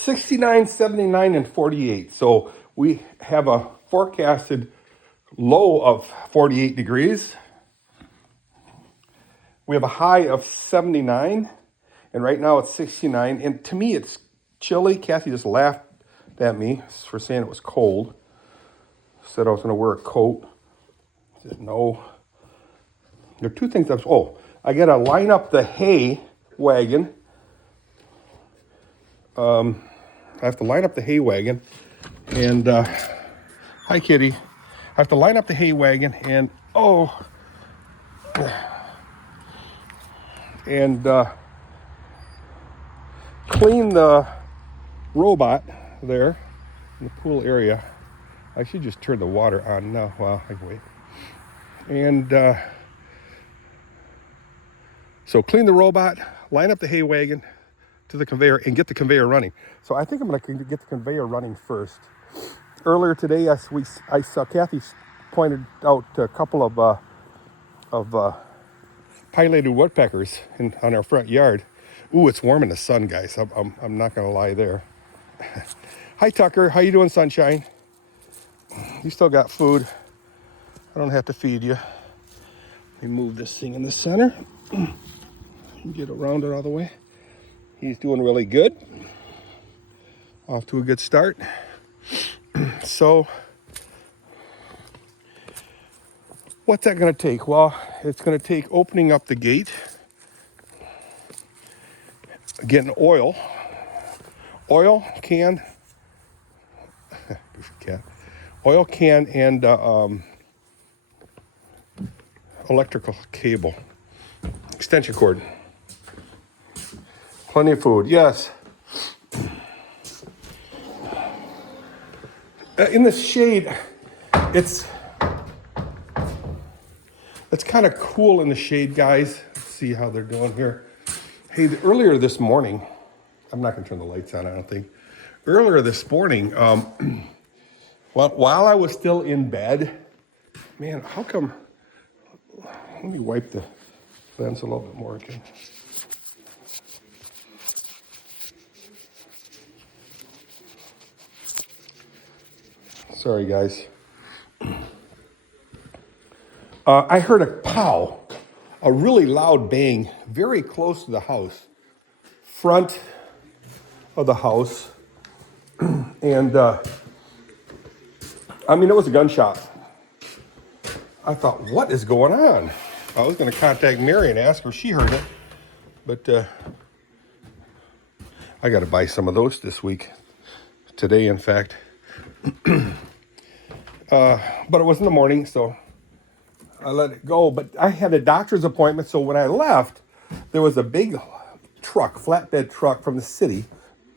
69, 79, and 48. So we have a forecasted low of 48 degrees. We have a high of 79, and right now it's 69. And to me, it's chilly. Kathy just laughed at me for saying it was cold. Said I was going to wear a coat. I said no. There are two things. I got to line up the hay wagon. I have to line up the hay wagon, and hi, kitty. I have to line up the hay wagon, and clean the robot there in the pool area. I should just turn the water on now. Well, I can wait. And so clean the robot, line up the hay wagon to the conveyor, and get the conveyor running. So I think I'm going to get the conveyor running first. Earlier today, I saw Kathy pointed out a couple of pileated woodpeckers on our front yard. Ooh, it's warm in the sun, guys. I'm not going to lie there. Hi, Tucker. How you doing, sunshine? You still got food. I don't have to feed you. Let me move this thing in the center. Get around it all the way. He's doing really good. Off to a good start. So, what's that going to take? Well, it's going to take opening up the gate, getting oil can, and electrical cable, extension cord. Plenty of food, yes. In the shade, it's kind of cool in the shade, guys. Let's see how they're doing here. Hey, earlier this morning, I'm not going to turn the lights on, I don't think. Earlier this morning, while I was still in bed, man, how come? Let me wipe the lens a little bit more again. Sorry, guys. I heard a pow, a really loud bang, very close to the house, front of the house. And, it was a gunshot. I thought, what is going on? I was going to contact Mary and ask her if she heard it. But I got to buy some of those this week. Today, in fact. But it was in the morning, so I let it go. But I had a doctor's appointment, so when I left, there was a big truck, flatbed truck from the city,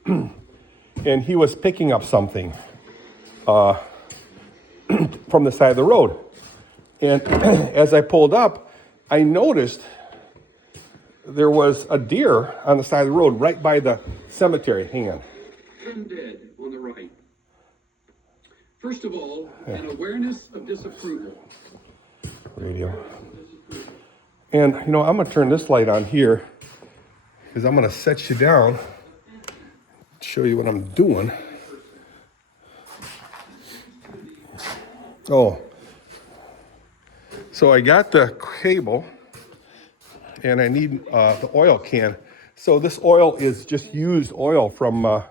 and he was picking up something from the side of the road. And as I pulled up, I noticed there was a deer on the side of the road right by the cemetery. Hang on. I'm dead on the right. First of all, an awareness of disapproval. Radio. And, I'm going to turn this light on here because I'm going to set you down, show you what I'm doing. So I got the cable and I need the oil can. So this oil is just used oil from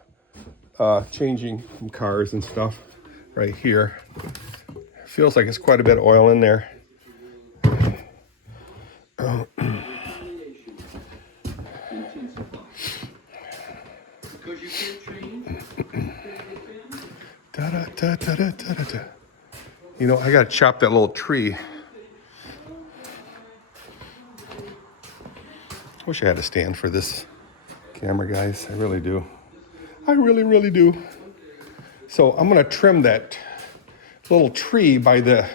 changing from cars and stuff right here. Feels like it's quite a bit of oil in there. I got to chop that little tree. Wish I had a stand for this camera, guys. I really do. I really, really do. So I'm going to trim that little tree by the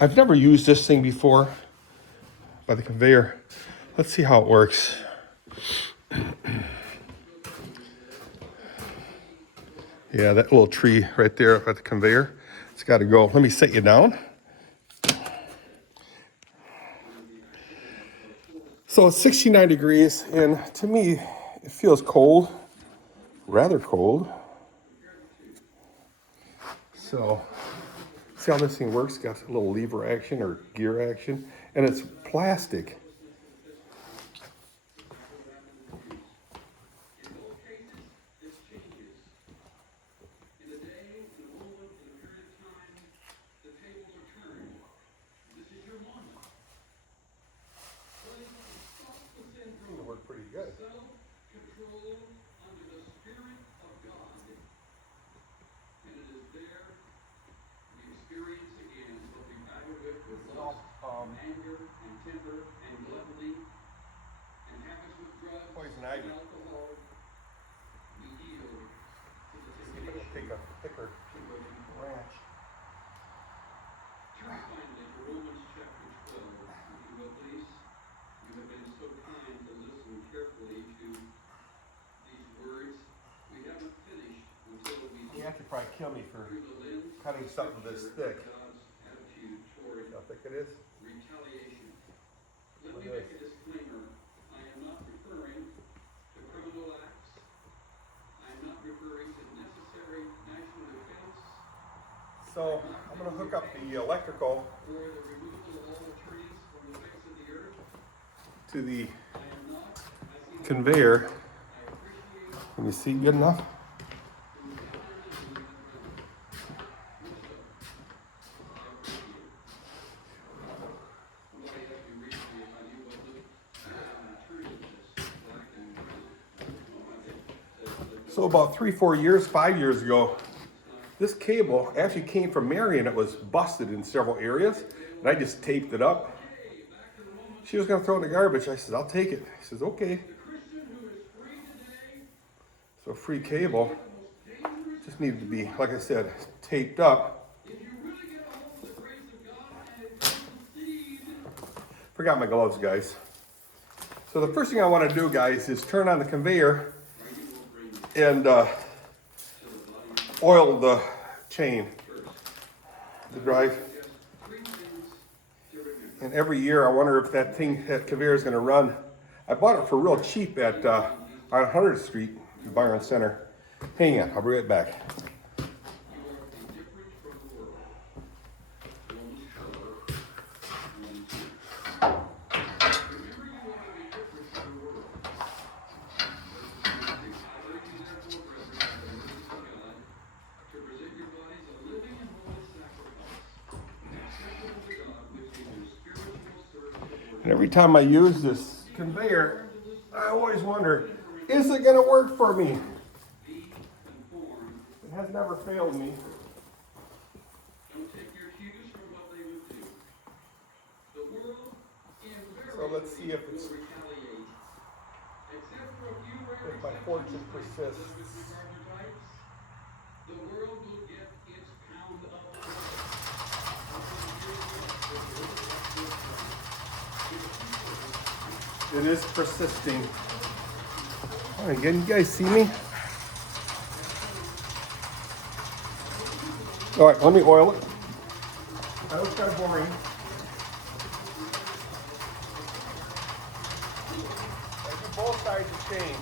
I've never used this thing before, by the conveyor. Let's see how it works. Yeah, that little tree right there at the conveyor. It's got to go. Let me set you down. So it's 69 degrees, and to me, it feels cold, rather cold. So, see how this thing works? It's got a little lever action or gear action, and it's plastic. Work pretty good. Self-control under the Spirit of God. And it is there we experience again what we battle with lust, anger, and temper, and gluttony, and habits with drugs, Poison ivy. and alcohol. We yield to the See if I can take a thicker branch. Turn finally to Romans chapter 12, if you will, please. You have been so kind to listen carefully to these words. We haven't finished until we You have to probably kill me for through the lens cutting something this thick. God's attitude toward See how thick it is? retaliation. Let me make a disclaimer. I am not referring to criminal acts. I am not referring to necessary national defense So I'm going to hook up the electrical or the removal of all attorneys from the face of the earth. to the I am not. I see conveyor. I appreciate Can you see good enough? So about 3-4 years, 5 years ago, this cable actually came from Mary and it was busted in several areas. And I just taped it up. She was going to throw it in the garbage. I said, I'll take it. She says, okay. So free cable just needed to be, like I said, taped up. Forgot my gloves, guys. So the first thing I want to do, guys, is turn on the conveyor and oil the chain, the drive. And every year I wonder if that conveyor is going to run. I bought it for real cheap at on 100th Street, Byron Center. Hang on, I'll be right back. And every time I use this conveyor, I always wonder, is it going to work for me? It has never failed me. So let's see if my fortune persists. The world will get its pound of It is persisting. All right, can you guys see me? All right, let me oil it. That was kind of boring. I do both sides of the chain.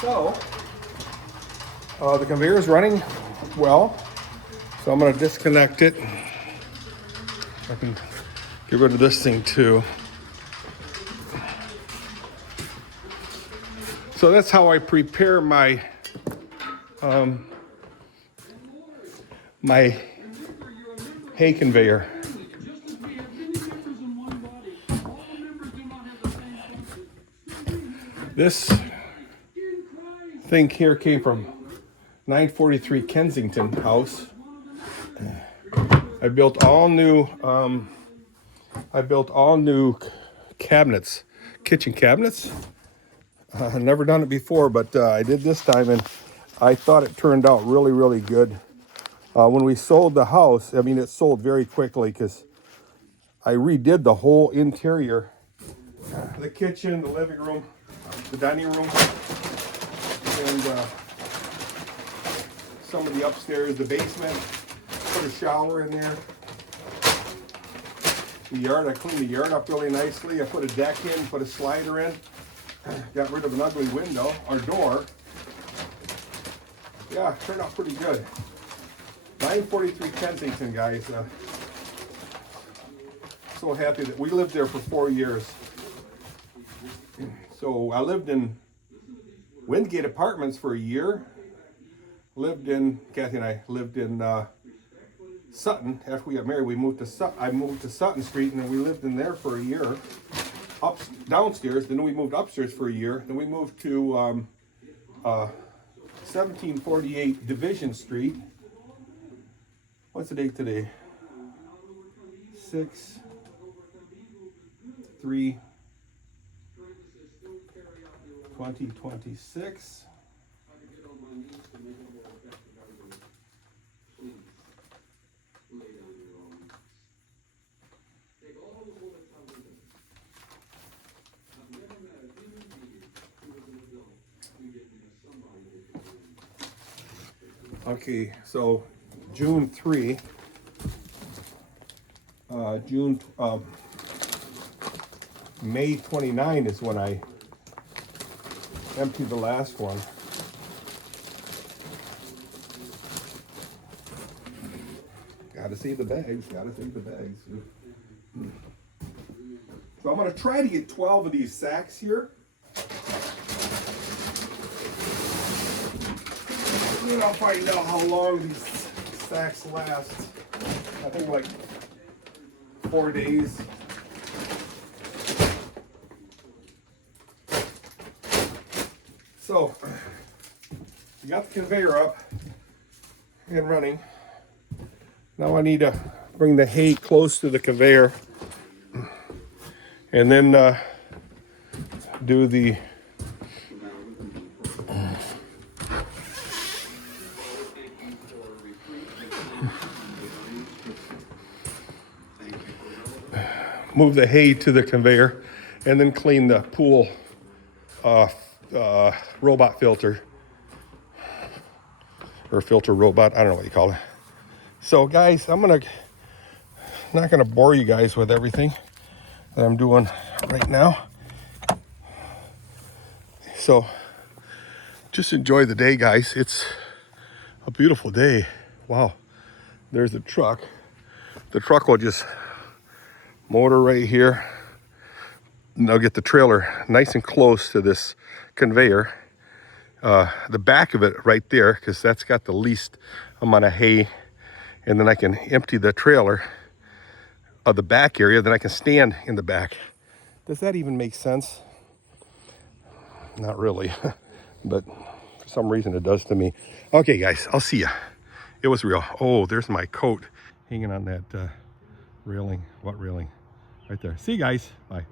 So, the conveyor is running well. So I'm going to disconnect it. I can get rid of this thing too. So that's how I prepare my my hay conveyor. This thing here came from 943 Kensington House. I built all new cabinets, kitchen cabinets. I've never done it before, but I did this time, and I thought it turned out really, really good. When we sold the house, I mean, it sold very quickly because I redid the whole interior, the kitchen, the living room, the dining room, and some of the upstairs, the basement. Put a shower in there. The yard, I cleaned the yard up really nicely. I put a deck in, put a slider in. Got rid of an ugly window or door. Yeah, turned out pretty good. 943 Kensington, guys. So happy that we lived there for 4 years. So I lived in Windgate Apartments for a year. Kathy and I lived in Sutton. After we got married, I moved to Sutton Street, and then we lived in there for a year. Downstairs, then we moved upstairs for a year. Then we moved to 1748 Division Street. What's the date today? 6/3/2026. Okay, so June 3, May 29 is when I emptied the last one. Gotta save the bags, gotta save the bags. So I'm gonna try to get 12 of these sacks here. And I'll find out how long these sacks last. I think like 4 days. So, we got the conveyor up and running. Now I need to bring the hay close to the conveyor and then do the move the hay to the conveyor and then clean the pool robot filter or filter robot. I don't know what you call it. So guys, not gonna bore you guys with everything that I'm doing right now. So just enjoy the day, guys. It's a beautiful day. Wow. There's the truck. The truck will just motor right here. And I'll get the trailer nice and close to this conveyor. The back of it right there, because that's got the least amount of hay. And then I can empty the trailer of the back area. Then I can stand in the back. Does that even make sense? Not really, but for some reason it does to me. Okay, guys, I'll see ya. It was real. Oh, there's my coat hanging on that railing. What railing? Right there. See you guys. Bye.